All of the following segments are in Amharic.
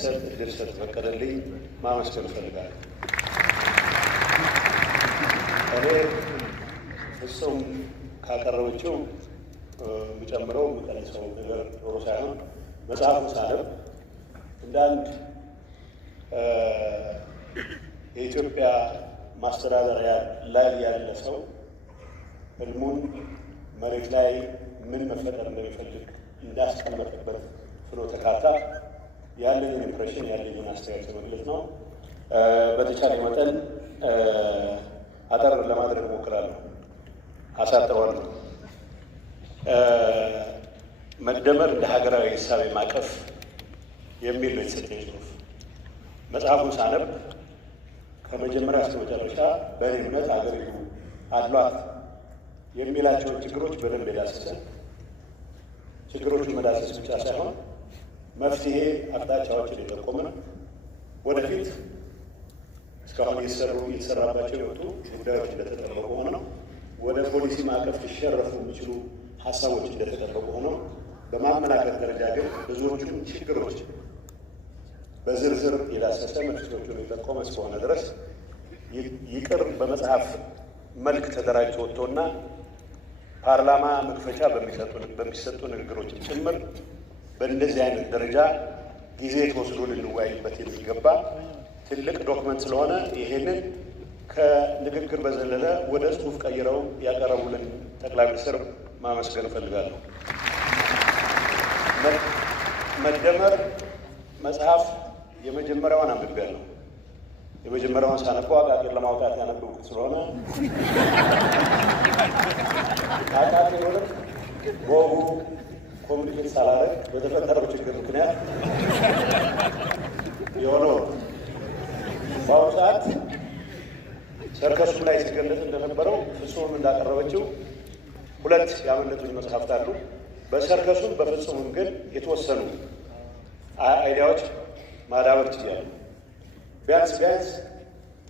እንዲሰጥ እድል ስለተፈቀደልኝ ማመስገን እፈልጋለሁ። እኔ ፍጹም ካቀረበችው የሚጨምረው የሚቀንሰው ነገር ኖሮ ሳይሆን መጽሐፉን ሳነብ እንደ አንድ የኢትዮጵያ ማስተዳደሪያ ላይ ያለ ሰው ህልሙን መሬት ላይ ምን መፈጠር እንደሚፈልግ እንዳስቀመጠበት ፍኖተ ካርታ ያለኝን ኢምፕሬሽን ያለኝን አስተያየት መግለጽ ነው። በተቻለ መጠን አጠር ለማድረግ እሞክራለሁ፣ አሳጥረዋለሁ። መደመር እንደ ሀገራዊ እሳቤ ማዕቀፍ የሚል ነው የተሰጠኝ ጽሑፍ። መጽሐፉን ሳነብ ከመጀመሪያ እስከ መጨረሻ በእኔ እምነት ሀገሪቱ አሏት የሚላቸውን ችግሮች በደንብ የዳሰሰ፣ ችግሮቹን መዳሰስ ብቻ ሳይሆን መፍትሄ አቅጣጫዎችን የጠቆመ፣ ወደፊት እስካሁን እየተሰራባቸው የወጡ ጉዳዮች እንደተጠበቁ ሆነው ወደ ፖሊሲ ማዕቀፍ ሊሸረፉ የሚችሉ ሀሳቦች እንደተጠበቁ ሆነው በማመላከት ደረጃ ግን ብዙዎቹን ችግሮች በዝርዝር የዳሰሰ መፍትሄዎቹን የጠቆመ እስከሆነ ድረስ ይቅር በመጽሐፍ መልክ ተደራጅቶ ወጥቶና ፓርላማ መክፈቻ በሚሰጡ ንግግሮች ጭምር በእንደዚህ አይነት ደረጃ ጊዜ ተወስዶ ልንወያይበት የሚገባ ትልቅ ዶክመንት ስለሆነ ይሄንን ከንግግር በዘለለ ወደ ጽሑፍ ቀይረው ያቀረቡልን ጠቅላይ ሚኒስትር ማመስገን እፈልጋለሁ። መደመር መጽሐፍ የመጀመሪያውን አንብቤያለሁ። የመጀመሪያውን ሳነበው አቃቂር ለማውጣት ያነበብኩት ስለሆነ አቃቂሩንም በወጉ ኮሚኒኬት ሳላደርግ በተፈጠረው ችግር ምክንያት የሆነው በአሁኑ ሰዓት ሰርከሱ ላይ ሲገለጽ እንደነበረው ፍጹምም እንዳቀረበችው ሁለት ያመለጡኝ መጽሐፍት አሉ። በሰርከሱም በፍጹምም ግን የተወሰኑ አይዲያዎች ማዳበር ችያለሁ። ቢያንስ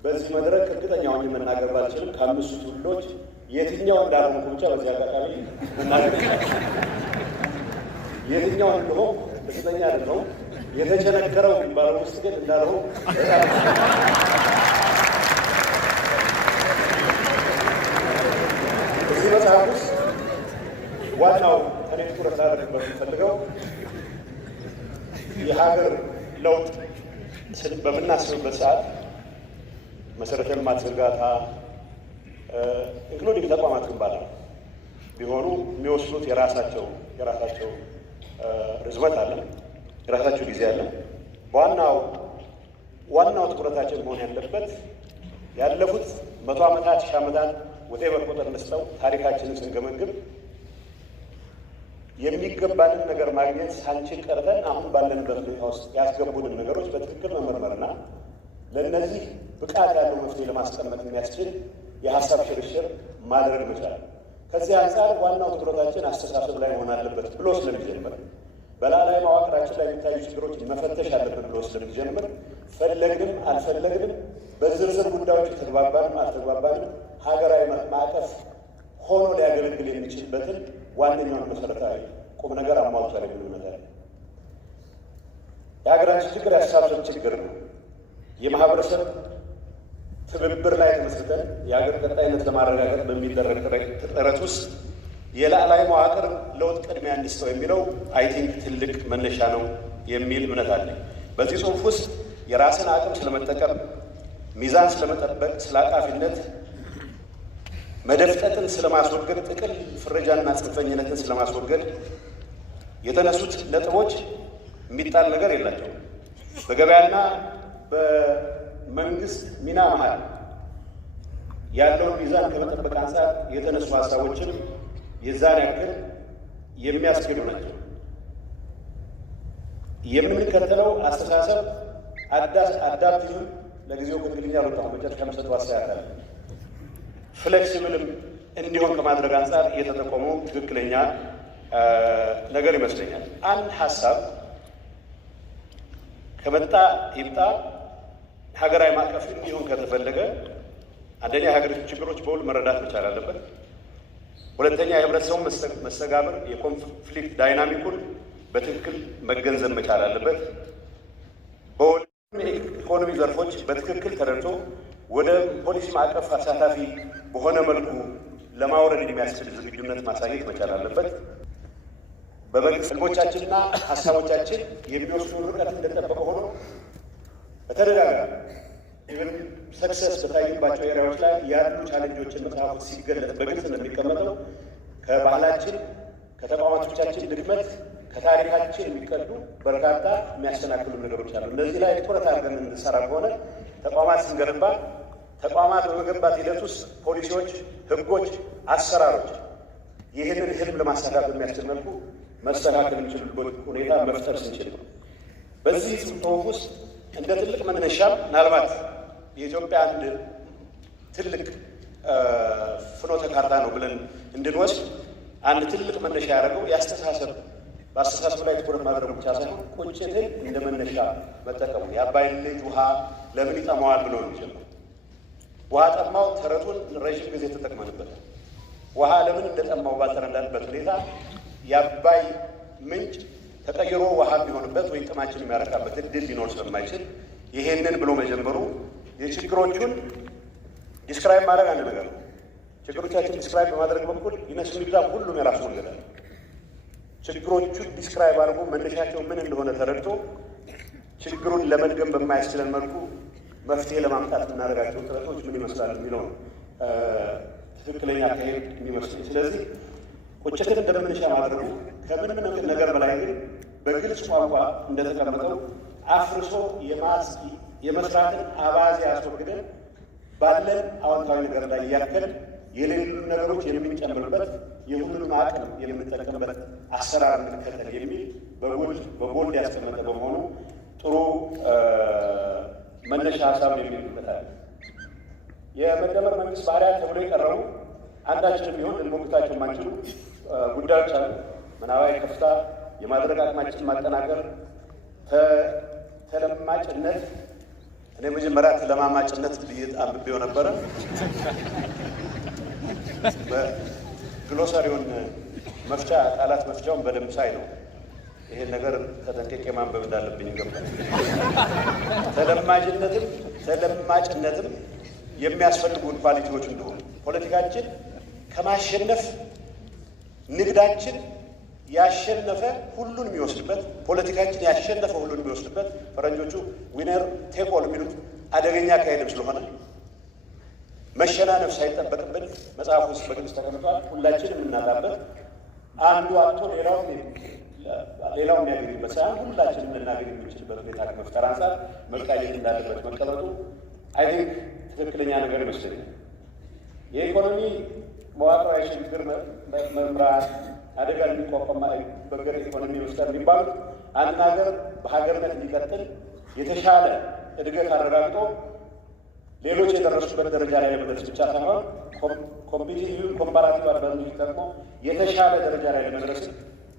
በዚህ መድረክ እርግጠኛ ሆኜ መናገር ባልችልም ከአምስቱ ትውልዶች የትኛው እንዳልሆንኩ ብቻ በዚህ አጋጣሚ መናገር የትኛው እንደሆንኩ እርግጠኛ አይደለሁም። የተቸነከረው የሚባለው ውስጥ ግን እንዳልሆንኩ እዚህ መጽሐፍ ውስጥ ዋናው እኔ ትኩረት ላደርግበት የምፈልገው የሀገር ለውጥ በምናስብበት ሰዓት መሰረተ ልማት ዝርጋታ ኢንክሉዲንግ ተቋማት ግንባታ ቢሆኑ የሚወስዱት የራሳቸው ርዝመት አለ፣ የራሳቸው ጊዜ አለ። ዋናው ትኩረታችን መሆን ያለበት ያለፉት 100 ዓመታት 1000 ዓመታት ወቴቨር ቁጥር እንስጠው ታሪካችንን ስንገመግም የሚገባንን ነገር ማግኘት ሳንችል ቀርተን አሁን ባለንበት ሁኔታ ውስጥ ያስገቡንን ነገሮች በትክክል መመርመርና ለእነዚህ ብቃት ያለው መፍትሄ ለማስቀመጥ የሚያስችል የሀሳብ ሽርሽር ማድረግ መቻል። ከዚህ አንጻር ዋናው ትኩረታችን አስተሳሰብ ላይ መሆን አለበት ብሎ ስለሚጀምር፣ በላላይ መዋቅራችን ላይ የሚታዩ ችግሮች መፈተሽ አለብን ብሎ ስለሚጀምር፣ ፈለግንም አልፈለግንም በዝርዝር ጉዳዮች ተግባባንም አልተግባባንም ሀገራዊ ማዕቀፍ ሆኖ ሊያገለግል የሚችልበትን ዋነኛውን መሰረታዊ ቁም ነገር አሟልቷል የሚል እምነት አለ። የሀገራችን ችግር ያስተሳሰብ ችግር ነው። የማህበረሰብ ትብብር ላይ ተመስርተን የሀገር ቀጣይነት ለማረጋገጥ በሚደረግ ጥረት ውስጥ የላዕላይ መዋቅር ለውጥ ቅድሚያ እንስጠው የሚለው አይ ቲንክ ትልቅ መነሻ ነው የሚል እምነት አለ። በዚህ ጽሑፍ ውስጥ የራስን አቅም ስለመጠቀም፣ ሚዛን ስለመጠበቅ፣ ስለ አቃፊነት፣ መደፍጠጥን ስለማስወገድ፣ ጥቅል ፍረጃና ጽንፈኝነትን ስለማስወገድ የተነሱት ነጥቦች የሚጣል ነገር የላቸውም። በገበያና በመንግስት ሚና መሀል ያለውን ሚዛን ከመጠበቅ አንጻር የተነሱ ሀሳቦችን የዛን ያክል የሚያስኬዱ ናቸው። የምንከተለው አስተሳሰብ አዳፕቲቭም ለጊዜው ከእንግሊዝኛ አልወጣሁም፣ መጨረሻ መሰጠው አስተያየት አለ። ፍሌክሲብልም እንዲሆን ከማድረግ አንጻር እየተጠቆመው ትክክለኛ ነገር ይመስለኛል። አንድ ሀሳብ ከመጣ ይምጣ ሀገራዊ ማዕቀፍ እንዲሆን ከተፈለገ አንደኛ የሀገሪቱ ችግሮች በሁሉ መረዳት መቻል አለበት። ሁለተኛ የህብረተሰቡ መስተጋብር የኮንፍሊክት ዳይናሚኩን በትክክል መገንዘብ መቻል አለበት። በሁሉም የኢኮኖሚ ዘርፎች በትክክል ተረድቶ ወደ ፖሊሲ ማዕቀፍ አሳታፊ በሆነ መልኩ ለማውረድ የሚያስችል ዝግጁነት ማሳየት መቻል አለበት። በመንግስት ህልሞቻችንና ሀሳቦቻችን የሚወስዱ ርቀት እንደተጠበቀ ሆኖ በተደጋጋሚ ኢቨን ሰክሰስ በታዩባቸው ኤሪያዎች ላይ ያሉ ቻሌንጆችን መጽሐፉ ሲገለጥ በግልጽ እንደሚቀመጠው ከባህላችን፣ ከተቋማቶቻችን ድክመት፣ ከታሪካችን የሚቀዱ በርካታ የሚያሰናክሉ ነገሮች አሉ። እነዚህ ላይ ትኩረት አድርገን እንሰራ ከሆነ ተቋማት ስንገነባ ተቋማት በመገንባት ሂደት ውስጥ ፖሊሲዎች፣ ህጎች፣ አሰራሮች ይህንን ህልም ለማሳካት በሚያስችል መልኩ መስተካከል የሚችሉበት ሁኔታ መፍጠር ስንችል ነው። በዚህ ጽሑፍ ውስጥ እንደ ትልቅ መነሻ ምናልባት የኢትዮጵያ አንድ ትልቅ ፍኖተ ካርታ ነው ብለን እንድንወስድ አንድ ትልቅ መነሻ ያደረገው የአስተሳሰብ በአስተሳሰብ ላይ ትኩረት ማድረግ ብቻ ሳይሆን ቁጭትን እንደ መነሻ መጠቀሙ የአባይን ልጅ ውሃ ለምን ይጠማዋል ብሎ ነው የሚጀምረው። ውሃ ጠማው ተረቱን ረዥም ጊዜ ተጠቅመንበታል። ውሃ ለምን እንደጠማው ባልተረዳንበት ሁኔታ የአባይ ምንጭ ተቀይሮ ውሃ የሚሆንበት ወይም ጥማችን የሚያረካበት እድል ሊኖር ስለማይችል ይሄንን ብሎ መጀመሩ የችግሮቹን ዲስክራይብ ማድረግ አንድ ነገር ነው። ችግሮቻችን ዲስክራይብ በማድረግ በኩል ይነሱ ይብዛም ሁሉም የራሱ መንገድ አለ። ችግሮቹን ዲስክራይብ አድርጎ መነሻቸው ምን እንደሆነ ተረድቶ ችግሩን ለመድገም በማያስችለን መልኩ መፍትሄ ለማምጣት የምናደርጋቸው ጥረቶች ምን ይመስላል የሚለው ነው ትክክለኛ አካሄድ የሚመስለኝ። ስለዚህ ቁጭትን እንደ መነሻ ማድረጉ ከምንም ነገር በላይ ግን በግልጽ ቋንቋ እንደተቀመጠው አፍርሶ የመስራትን አባዜ አስወግደን ባለን አዎንታዊ ነገር ላይ እያከል የሌሉ ነገሮች የምንጨምርበት የሁሉንም አቅም የምንጠቀምበት አሰራር እንከተል የሚል በጎልድ ያስቀመጠ በመሆኑ ጥሩ መነሻ ሀሳብ የሚሉበታል። የመደመር መንግስት ባህሪያት ተብሎ የቀረቡ አንዳችንም ቢሆን ልንሞግታቸው የማንችሉ ጉዳዮች አሉ። ምናባዊ ከፍታ፣ የማድረግ አቅማችን ማጠናከር፣ ተለማጭነት። እኔ መጀመሪያ ተለማማጭነት ብዬ አንብቤው ነበረ። በግሎሳሪውን መፍቻ ቃላት መፍቻውን በደንብ ሳይ ነው ይሄን ነገር ተጠንቅቄ ማንበብ እንዳለብኝ ይገባል። ተለማጭነትም የሚያስፈልጉን ኳሊቲዎች እንደሆኑ ፖለቲካችን ከማሸነፍ ንግዳችን ያሸነፈ ሁሉን የሚወስድበት ፖለቲካችን ያሸነፈ ሁሉን የሚወስድበት ፈረንጆቹ ዊነር ቴክ ኦል የሚሉት አደገኛ አካሄድም ስለሆነ መሸናነፍ ሳይጠበቅብን መጽሐፍ ውስጥ በግልጽ ተቀምጧል። ሁላችንም የምናጣበት አንዱ አቶ ሌላው የሚያገኝበት ሳይሆን ሁላችንም ልናገኝ የምንችልበት ሁኔታ ከመፍጠር አንጻር መቃኘት እንዳለበት መቀመጡ አይ ቲንክ ትክክለኛ ነገር ይመስለኛል። የኢኮኖሚ መዋቅራዊ ሽግግር መምራት፣ አደጋ የሚቋቋም በገር ኢኮኖሚ መፍጠር የሚባሉት አንድ ሀገር በሀገርነት እንዲቀጥል የተሻለ እድገት አረጋግጦ ሌሎች የደረሱበት ደረጃ ላይ ለመድረስ ብቻ ሳይሆን ኮምፒቲቲቭ ኮምፓራቲቭ አድቫንቴጅ ደግሞ የተሻለ ደረጃ ላይ ለመድረስ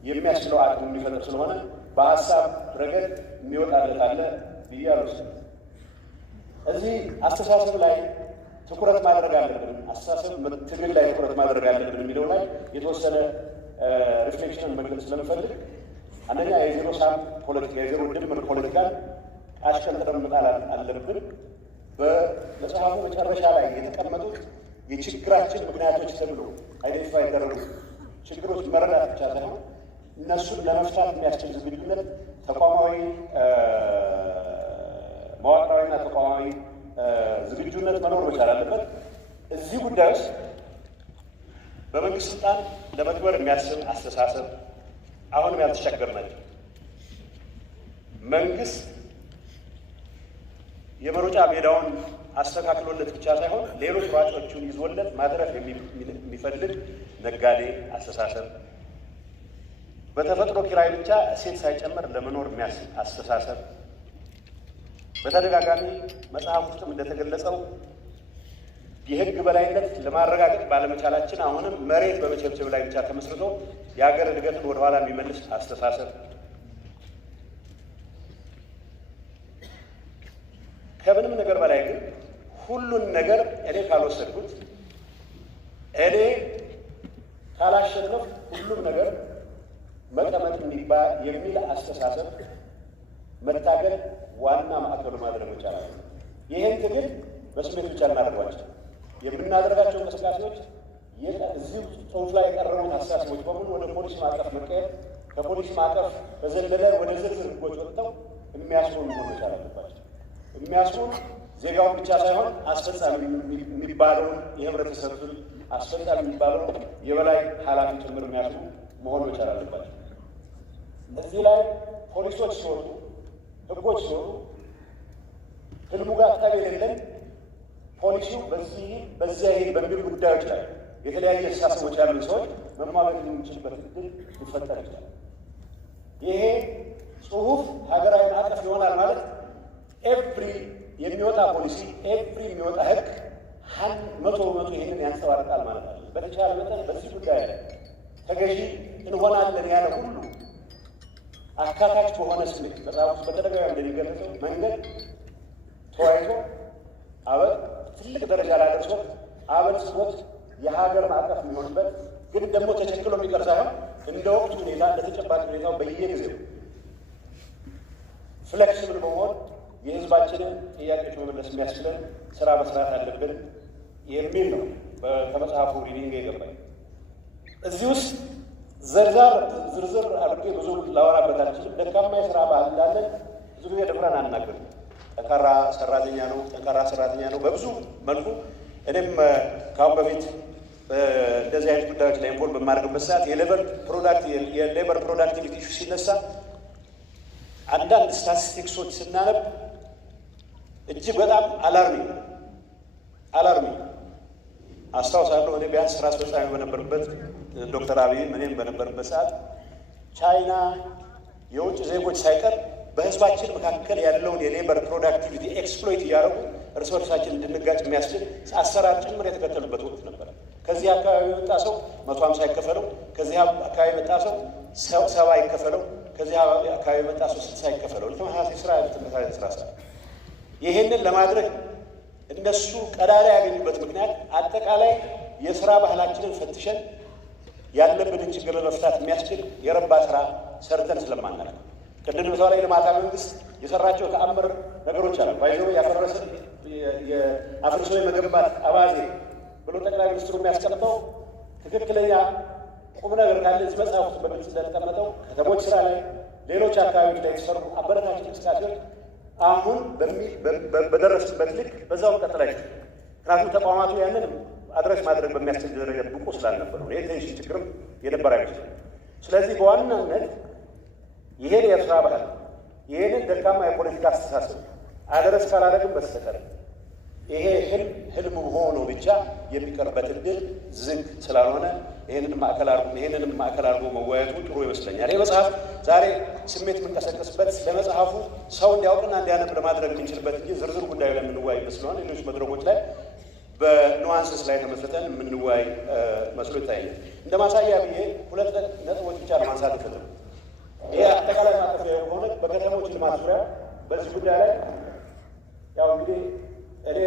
የሚያስችለው አቅም የሚፈጥር ስለሆነ በሀሳብ ረገድ የሚወጣለት አለ ብዬ አልወስድም። እዚህ አስተሳሰብ ላይ ትኩረት ማድረግ አለብን፣ አስተሳሰብ ትግል ላይ ትኩረት ማድረግ አለብን የሚለው ላይ የተወሰነ ሪፍሌክሽንን መግለጽ ስለምፈልግ አንደኛ የዜሮ ሳም ፖለቲካ የዜሮ ድምር ፖለቲካን አሽቀንጥረን መጣል አለብን። በመጽሐፉ መጨረሻ ላይ የተቀመጡት የችግራችን ምክንያቶች ተብሎ አይዴንቲፋይ ያደረጉ ችግሮች መረዳት ብቻ ሳይሆን እነሱን ለመፍታት የሚያስችል ዝግጁነት ተቋማዊ መዋቅራዊና ተቋማዊ ዝግጁነት መኖር መቻል አለበት። እዚህ ጉዳይ ውስጥ በመንግስት ስልጣን ለመክበር የሚያስብ አስተሳሰብ አሁንም ያልተሻገር ናቸው። መንግስት የመሮጫ ሜዳውን አስተካክሎለት ብቻ ሳይሆን ሌሎች ሯጮቹን ይዞለት ማድረፍ የሚፈልግ ነጋዴ አስተሳሰብ፣ በተፈጥሮ ኪራይ ብቻ እሴት ሳይጨምር ለመኖር የሚያስብ አስተሳሰብ፣ በተደጋጋሚ መጽሐፍ ውስጥም እንደተገለጸው የህግ በላይነት ለማረጋገጥ ባለመቻላችን አሁንም መሬት በመቸብቸብ ላይ ብቻ ተመስርቶ የሀገር እድገትን ወደኋላ የሚመልስ አስተሳሰብ፣ ከምንም ነገር በላይ ግን ሁሉን ነገር እኔ ካልወሰድኩት፣ እኔ ካላሸነፍ ሁሉም ነገር መቀመጥ የሚል አስተሳሰብ መታገል ዋና ማዕከሉ ማድረግ መቻል አለ። ይህን ትግል በስሜት ብቻ እናደርጓቸው። የምናደርጋቸው እንቅስቃሴዎች እዚህ ጽሑፍ ላይ የቀረቡት አስተሳሰቦች በሙሉ ወደ ፖሊሲ ማዕቀፍ መቀየር፣ ከፖሊሲ ማዕቀፍ በዘለለ ወደ ዝርዝር ህጎች ወጥተው የሚያስሩን መሆን መቻል አለባቸው። የሚያስሩን ዜጋውን ብቻ ሳይሆን አስፈጻሚ የሚባለውን የህብረተሰብ ክፍል አስፈጻሚ የሚባለው የበላይ ኃላፊ ጭምር የሚያስሩ መሆን መቻል አለባቸው። እዚህ ላይ ፖሊሶች ሲወጡ፣ ህጎች ሲወጡ ህልሙ ጋር ጠብ የሌለን ፖሊሲው በዚያ ይሄ በሚሉ ጉዳዮች ላይ የተለያየ አስተሳሰቦች ያሉ ሰዎች መማመን የሚችልበት እድል ሊፈጠር ይችላል። ይሄ ጽሁፍ ሀገራዊ ማዕቀፍ ይሆናል ማለት ኤቭሪ የሚወጣ ፖሊሲ ኤቭሪ የሚወጣ ህግ 100% ይህንን ያንጸባርቃል ማለት አለ። በተቻለ መጠን በዚህ ጉዳይ ላይ ተገዢ እንሆናለን ያለ ሁሉ አካታች በሆነ ስሜት መጽሐፍ ውስጥ በተደጋጋሚ እንደሚገለጸው መንገድ ተወያይቶ አበል ትልቅ ደረጃ ላይ ደርሶ አበል ስቦት የሀገር ማዕቀፍ የሚሆንበት ግን ደግሞ ተቸክሎ የሚቀር ሳይሆን እንደ ወቅቱ ሁኔታ እንደ ተጨባጭ ሁኔታው በየጊዜው ፍሌክሲብል በመሆን የህዝባችንን ጥያቄዎች መመለስ የሚያስችለን ስራ መስራት አለብን የሚል ነው ከመጽሐፉ ሪዲንግ የገባኝ። እዚህ ውስጥ ዝርዝር አድርጌ ብዙ ላወራበት አልችልም። ደካማ የስራ ባህል እንዳለን ብዙ ጊዜ ደፍረን አናገርም። ጠንካራ ሰራተኛ ነው በብዙ መልኩ። እኔም ከአሁን በፊት እንደዚህ አይነት ጉዳዮች ላይ ኢንቮልቭ በማድረግበት ሰዓት የሌበር ፕሮዳክቲቪቲ ኢሹ ሲነሳ አንዳንድ ስታቲስቲክሶች ስናነብ እጅግ በጣም አላርሚ አስታውሳለሁ። እኔ ቢያንስ ስራ አስፈጻሚ በነበርበት ዶክተር አብይ እኔም በነበርበት ሰዓት ቻይና የውጭ ዜጎች ሳይቀር በህዝባችን መካከል ያለውን የሌበር ፕሮዳክቲቪቲ ኤክስፕሎይት እያደረጉ እርስ በርሳችን እንድንጋጭ የሚያስችል አሰራር ጭምር የተከተሉበት ወቅት ነበረ። ከዚህ አካባቢ የመጣ ሰው 150 ይከፈለው፣ ከዚህ አካባቢ የመጣ ሰው 70 ይከፈለው፣ ከዚህ አካባቢ የመጣ ሰው 60 ይከፈለው። ተመሳሳይ ስራ ሰራ። ይህንን ለማድረግ እነሱ ቀዳዳ ያገኙበት ምክንያት አጠቃላይ የስራ ባህላችንን ፈትሸን ያለብንን ችግር ለመፍታት የሚያስችል የረባ ስራ ሰርተን ስለማናውቅ ቅድም በተባለ ልማታዊ መንግስት የሰራቸው ተአምር ነገሮች አሉ። ባይዘው አፍርሶ የመገንባት አባዜ ብሎ ጠቅላይ ሚኒስትሩ የሚያስቀምጠው ትክክለኛ ቁም ነገር ካለ እዚህ መጽሐፍ ውስጥ በግልጽ እንደተቀመጠው ከተሞች ስራ ላይ ሌሎች አካባቢዎች ላይ የተሰሩ አበረታች እንቅስቃሴዎች አሁን በደረስበት ልክ በዛው ቀጥላችሁ ምክንያቱም ተቋማቱ ያንን አድረስ ማድረግ በሚያስችል ደረጃ ብቁ ስላልነበሩ የቴንሽን ችግርም የነበረ አይመስልም። ስለዚህ በዋናነት ይሄን የስራ ባህል ይሄንን ደካማ የፖለቲካ አስተሳሰብ አድረስ ካላደረግን በስተቀር ይሄ ህልም ሆኖ ብቻ የሚቀርበት እድል ዝግ ስላልሆነ ይሄንን ማዕከል አድርጎ መወያየቱ ጥሩ ይመስለኛል። ይህ መጽሐፍ ዛሬ ስሜት የምንቀሰቀስበት ለመጽሐፉ ሰው እንዲያውቅና እንዲያነብ ለማድረግ የምንችልበት እንጂ ዝርዝር ጉዳዩ ላይ የምንወያይበት ስለሆነ ሌሎች መድረኮች ላይ በኑዋንስስ ላይ ተመስርተን የምንወያይ መስሎ ይታየኛል። እንደ ማሳያ ብዬ 2 ነጥቦች ብቻ ለማንሳት ይፈልጋል። ይህ አጠቃላይ ማዕቀፍ የሆነ በከተሞች ልማት ዙሪያ በዚህ ጉዳይ ላይ ያው እንግዲህ እኔ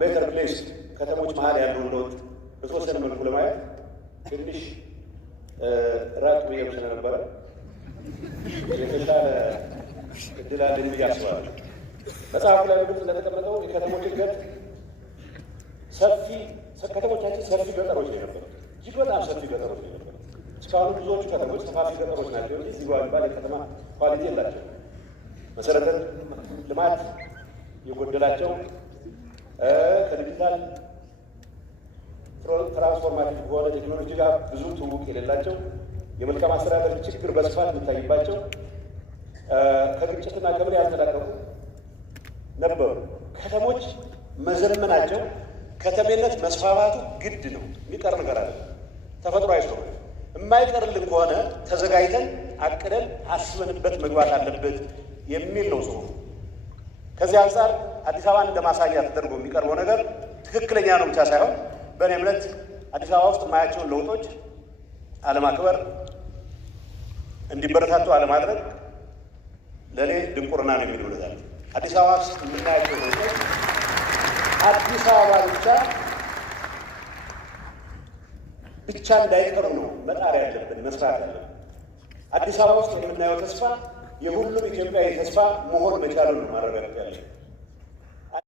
ቤተር ፕሌስ ከተሞች መሀል ያለውን ለውጥ በተወሰነ መልኩ ለማየት ትንሽ ራቅ ብዬ ስለነበረ የተሻለ እድል አለኝ ብዬ አስባለሁ። መጽሐፉ ላይ በግልጽ እንደተቀመጠው የከተሞች እድገት ከተሞቻችን ሰፊ ገጠሮች ነው የነበሩት። እጅግ በጣም ሰፊ ገጠሮች ነው የነበሩት። እስካሁን ብዙዎቹ ከተሞች ሰፋፊ ገጠሮች ናቸው እንጂ እዚህ ባል የከተማ ኳሊቲ የላቸው። መሰረተ ልማት የጎደላቸው ከዲጂታል ትራንስፎርማቲቭ በሆነ ቴክኖሎጂ ጋር ብዙ ትውውቅ የሌላቸው፣ የመልካም አስተዳደር ችግር በስፋት የሚታይባቸው፣ ከግጭትና ከምን ያልተላቀቁ ነበሩ። ከተሞች መዘመናቸው ከተሜነት መስፋፋቱ ግድ ነው። የሚቀር ነገር አለ። ተፈጥሯዊ ስለሆነ የማይቀርልን ከሆነ ተዘጋጅተን አቅደን አስበንበት መግባት አለበት የሚል ነው ጽሁፉ። ከዚህ አንጻር አዲስ አበባን እንደ ማሳያ ተደርጎ የሚቀርበው ነገር ትክክለኛ ነው ብቻ ሳይሆን በእኔ እምነት አዲስ አበባ ውስጥ የማያቸውን ለውጦች አለማክበር፣ እንዲበረታቱ አለማድረግ ለእኔ ድንቁርና ነው የሚል እውነት አለ። አዲስ አበባ ውስጥ የምናያቸው ለውጦች አዲስ አበባ ብቻ እንዳይቀሩ ነው መጣር ያለብን፣ መስራት ያለብን። አዲስ አበባ ውስጥ የምናየው ተስፋ የሁሉም ኢትዮጵያዊ ተስፋ መሆን መቻሉን ማረጋገጥ ያለ